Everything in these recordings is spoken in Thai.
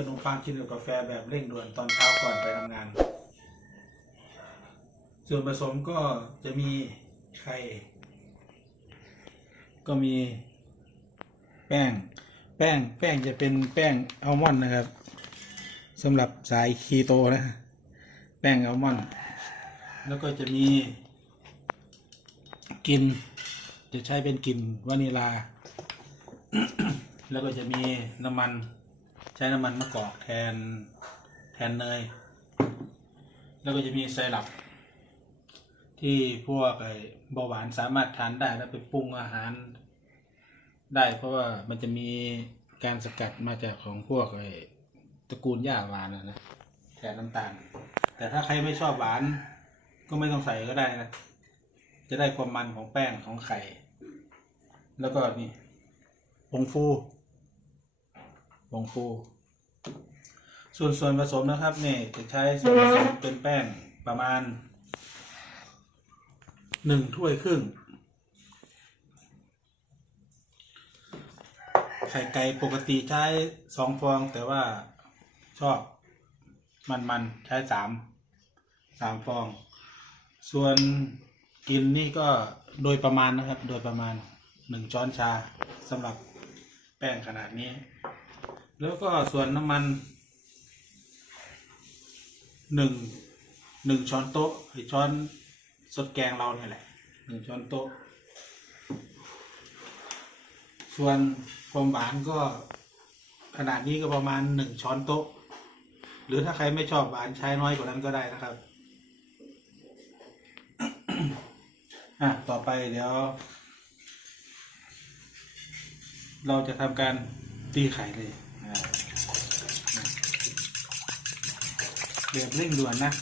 ขนมปังกินกับกาแฟแบบเร่งด่วนตอนเช้าก่อนไปทำงาน ส่วนผสมก็จะมีไข่ก็มีแป้ง แป้ง แป้งจะเป็นแป้งอัลมอนด์นะครับสำหรับสายคีโตนะ แป้งอัลมอนด์แล้วก็จะมีกลินจะใช้เป็นกลิ่นวานิลา แล้วก็จะมีน้ำมัน ใช้น้ำมันมะกอกแทนแทนเนย แล้วก็จะมีไซรัปที่พวกไอ้เบาหวานสามารถทานได้แล้วไปปรุงอาหาร ได้เพราะว่ามันจะมีการสกัดมาจากของพวกไอ้ตระกูลหญ้าหวานนะนะแทนน้ำตาล แต่ถ้าใครไม่ชอบหวานก็ไม่ต้องใส่ก็ได้นะ จะได้ความมันของแป้งของไข่ แล้วก็นี่ผงฟูผงฟู ส่วนส่วนผสมนะครับเนี่ยจะใช้ส่วนผสมเป็นแป้งประมาณหนึ่งถ้วยครึ่ง ไข่ไก่ปกติใช้สองฟองแต่ว่าชอบมันมันๆใช้สามสามฟอง ส่วนกินนี่ก็โดยประมาณนะครับ โดยประมาณหนึ่งช้อนชาสำหรับแป้งขนาดนี้ แล้วก็ส่วนน้ำมันหนึ่งหนึ่งช้อนโต๊ะหรือช้อนสดแกงเราเนี่ยแหละหนึ่งช้อนโต๊ะ ส่วนความหวานก็ขนาดนี้ก็ประมาณหนึ่งช้อนโต๊ะ หรือถ้าใครไม่ชอบหวานใช้น้อยกว่านั้นก็ได้นะครับอะต่อไปเดี๋ยว เราจะทำการตีไข่เลยอ่า แบบเร่งด่วนนะ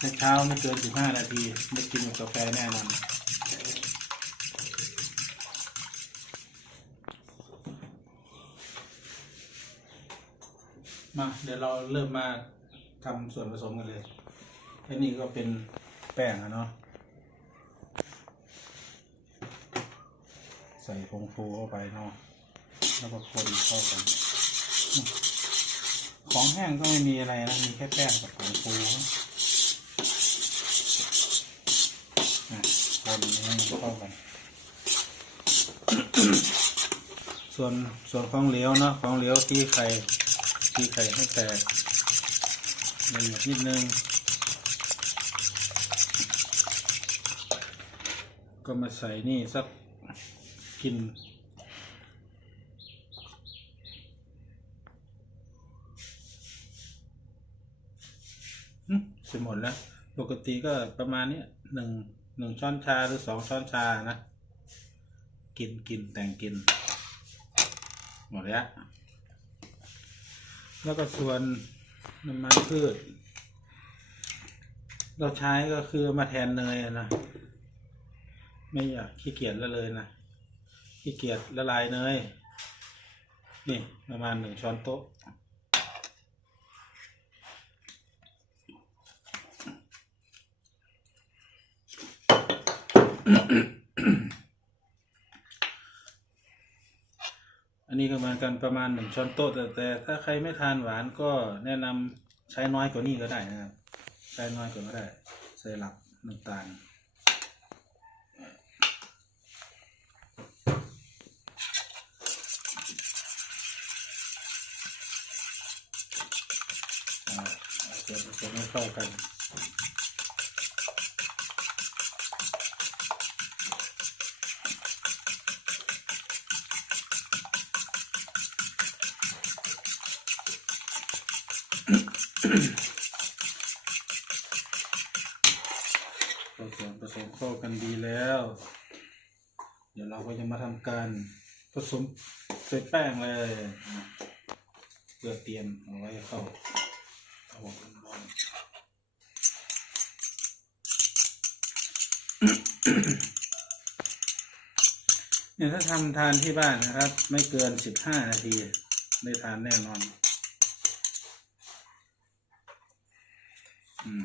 ในเช้าไม่เกิน 15 นาทีไม่กินกับกาแฟแน่นอนมาเดี๋ยวเราเริ่มมาทำส่วนผสมกันเลยแค่นี้ก็เป็นแป้งอะเนาะใส่ผงฟูเข้าไปเนาะแล้วก็คนเข้ากัน ของแห้งก็ไม่มีอะไรนะ มีแค่แป้งกับผงฟูอะคนให้มันเข้ากัน ส่วนส่วนของเหลวเนาะของเหลวตีไข่ตีไข่ให้แตกละเอียดนิดนึง ก็มาใส่นี่สักกิน อืมเสร็จหมดแล้ว ปกติก็ประมาณนี้หนึ่งหนึ่งช้อนชาหรือสองช้อนชานะ กินกินแต่งกิน หมดแล้ว แล้วก็ส่วนน้ำมันพืช เราใช้ก็คือมาแทนเนยนะ ไม่อยากขี้เกียจละเลยนะขี้เกียจละลายเนย นี่ประมาณหนึ่งช้อนโต๊ะ อันนี้ก็เหมือนกันประมาณหนึ่งช้อนโต๊ะแต่แต่ถ้าใครไม่ทานหวานก็แนะนำใช้น้อยกว่านี้ก็ได้นะครับ ใช้น้อยกว่าก็ได้ใส่หลับน้ำตาล อ่าเอาส่วนผสมให้เข้ากันำการผสมใส่แป้งเลยเพื่อเตรียมเอาไว้เข้าเอาออกร้อนเนี่ยถ้าทำทานที่บ้านนะครับ ไม่เกินสิบห้านาที ได้ทานแน่นอน อืม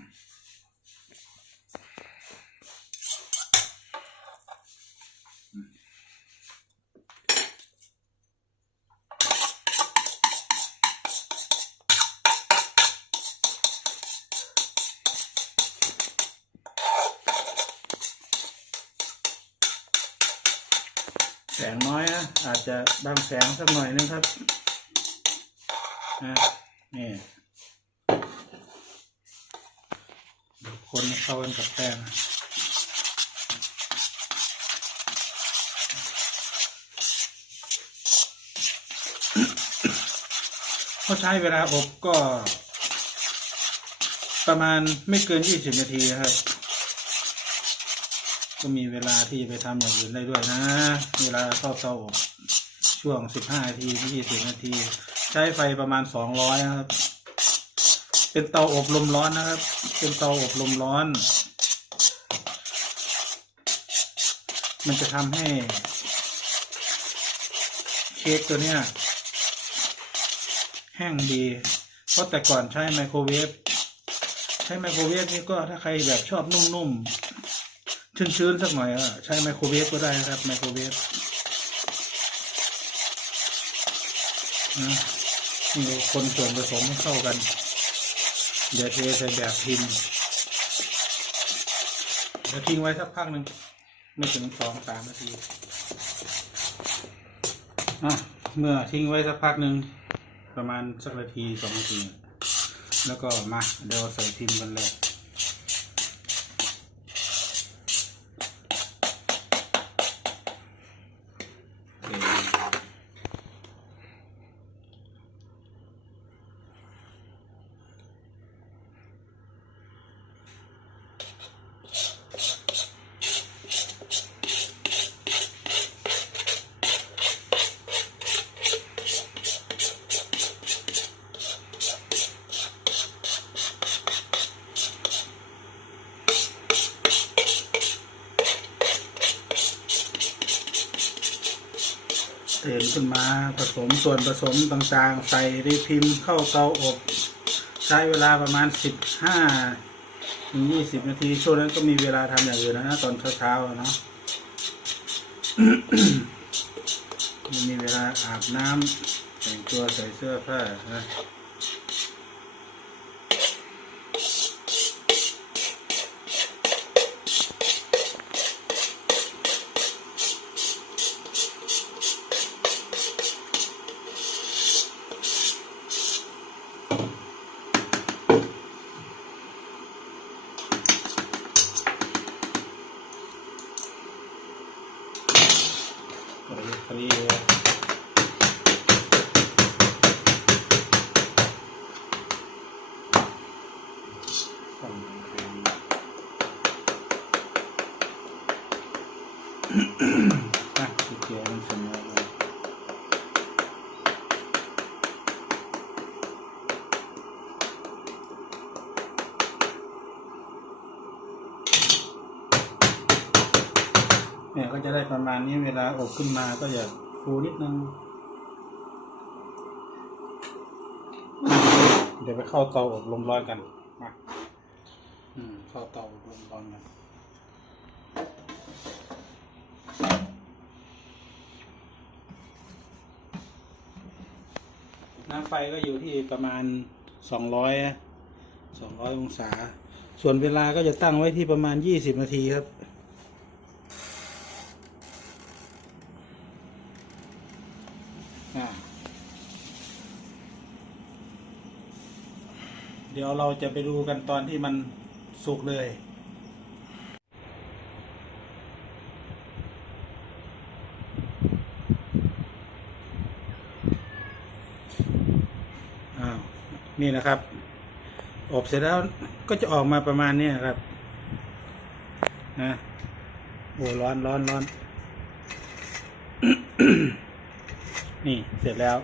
อาจจะบังแสงสักหน่อยนึงครับนะนี่คนเข้ากันกับแป้งนะก็ใช้เวลาอบก็ ประมาณไม่เกิน20นาทีครับ ก็มีเวลาที่จะไปทำอย่างอื่นได้ด้วยนะ เวลาเข้าเตาอบช่วง15นาทีถึง20นาที ใช้ไฟประมาณ200นะครับ เป็นเตาอบลมร้อนนะครับ เป็นเตาอบลมร้อน มันจะทำให้ เค้กตัวเนี้ยแห้งดี เพราะแต่ก่อนใช้ไมโครเวฟ ใช้ไมโครเวฟนี่ก็ถ้าใครแบบชอบนุ่มๆ ชื้นๆสักหน่อยก็ใช้ไมโครเวฟก็ได้นะครับไมโครเวฟนะนี่คนส่วนผสมให้เข้ากันเดี๋ยวเทใส่แบบพิมพ์เดี๋ยวทิ้งไว้สักพักหนึ่งไม่ถึงสองสามนาทีอะเมื่อทิ้งไว้สักพักหนึ่งประมาณสักนาทีสองนาที แล้วก็มาเดี๋ยวใส่พิมพ์กันเลย เตื่นขึ้นมาผสมส่วนผสมต่างๆ ใส่ในพิมพ์เข้าเตาอบ ใช้เวลาประมาณ 15ถึง20 นาที ช่วงนั้นก็มีเวลาทำอย่างอื่นนะ ตอนเช้าๆเนาะมีเวลาอาบน้ำแต่งตัวใส่เสื้อผ้านะ อะเขียวมันสมอเนี่ยก็จะได้ประมาณนี้เวลาอบขึ้นมาก็จะฟูนิดนึง เดี๋ยวไปเข้าเตาอบลมร้อนกันมาเข้าเตาอบลมร้อนกัน น้ำไฟก็อยู่ที่ประมาณสองร้อยสองร้อยองศา ส่วนเวลาก็จะตั้งไว้ที่ประมาณยี่สิบนาทีครับเดี๋ยวเราจะไปดูกันตอนที่มันสุกเลย อ้าว นี่นะครับ อบเสร็จแล้วก็จะออกมาประมาณนี้ครับนะโอ้ร้อนร้อนร้อนนี่เสร็จแล้ว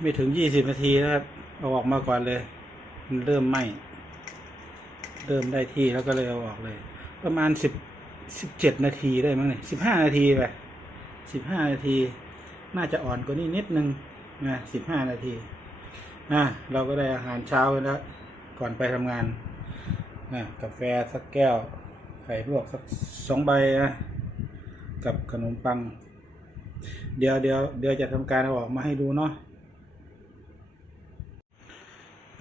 ไม่ถึงยี่สิบนาทีนะครับเอาออกมาก่อนเลยมันเริ่มไหมเริ่มได้ที่แล้วก็เลยเอาออกเลย ประมาณสิบสิบเจ็ดนาทีได้มั้งเนี่ยสิบห้านาทีไปสิบห้านาที น่าจะอ่อนกว่านี้นิดนึงนะสิบห้านาทีนะเราก็ได้อาหารเช้าแล้วก่อนไปทำงานนะกาแฟสักแก้ว ไข่ลวกสักสองใบนะกับขนมปัง เดี๋ยวเดี๋ยวเดี๋ยวจะทำการเอาออกมาให้ดูเนาะ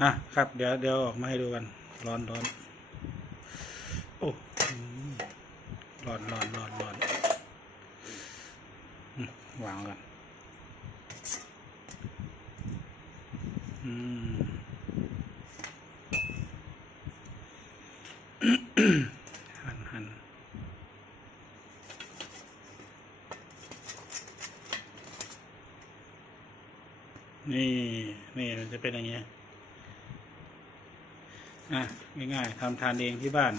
อะครับเดี๋ยวเดี๋ยวออกมาให้ดูกัน ร้อนร้อนโอ้ร้อนร้อนร้อนร้อนวางก่อนอืม หั่นหั่นนี่ นี่มันจะเป็นอย่างเงี้ย อะ ง่ายๆทำทานเองที่บ้าน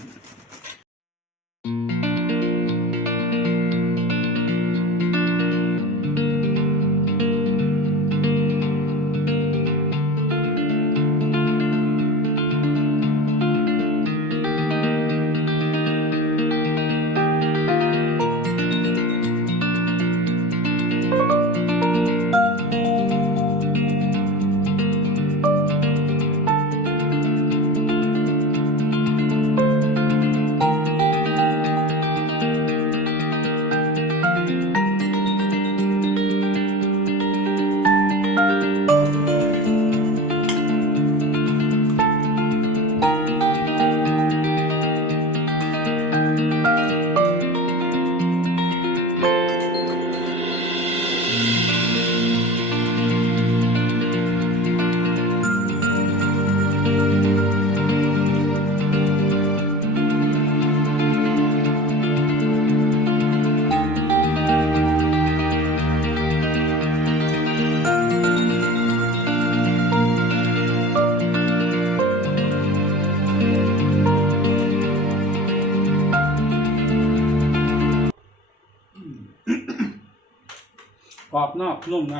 อบนอกนุ่มใน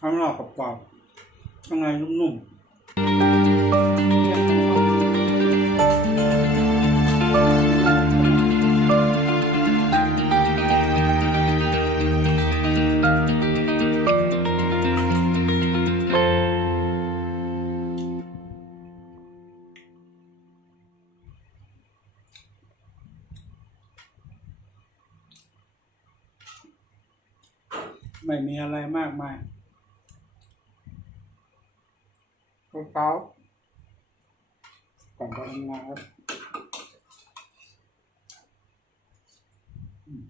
ข้างนอกกรอบข้างในนุ่มๆ อะไรมากมายเช้าๆก่อนไปทำงานครับอืม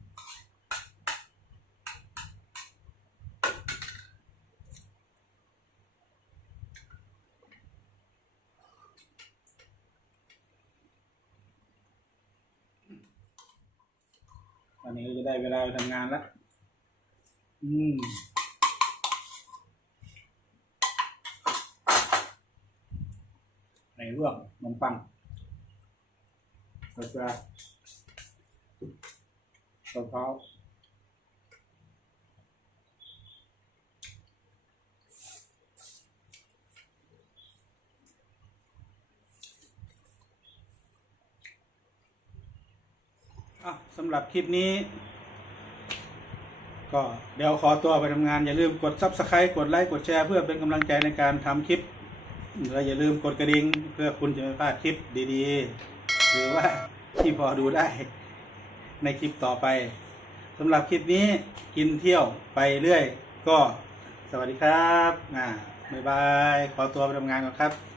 ตอนนี้ก็จะได้เวลาไปทำงานแล้ว อืมในเรื่องขนมปังกาแฟกะเพราอะสำหรับคลิปนี้ ก็เดี๋ยวขอตัวไปทำงาน อย่าลืมกด Subscribe กดไลค์กดแชร์เพื่อเป็นกำลังใจในการทำคลิปและอย่าลืมกดกระดิ่งเพื่อคุณจะไม่พลาดคลิปดีๆ หรือว่าที่พอดูได้ในคลิปต่อไปสำหรับคลิปนี้กินเที่ยวไปเรื่อย ก็สวัสดีครับอ่าบ๊ายบาย ขอตัวไปทำงานก่อนครับ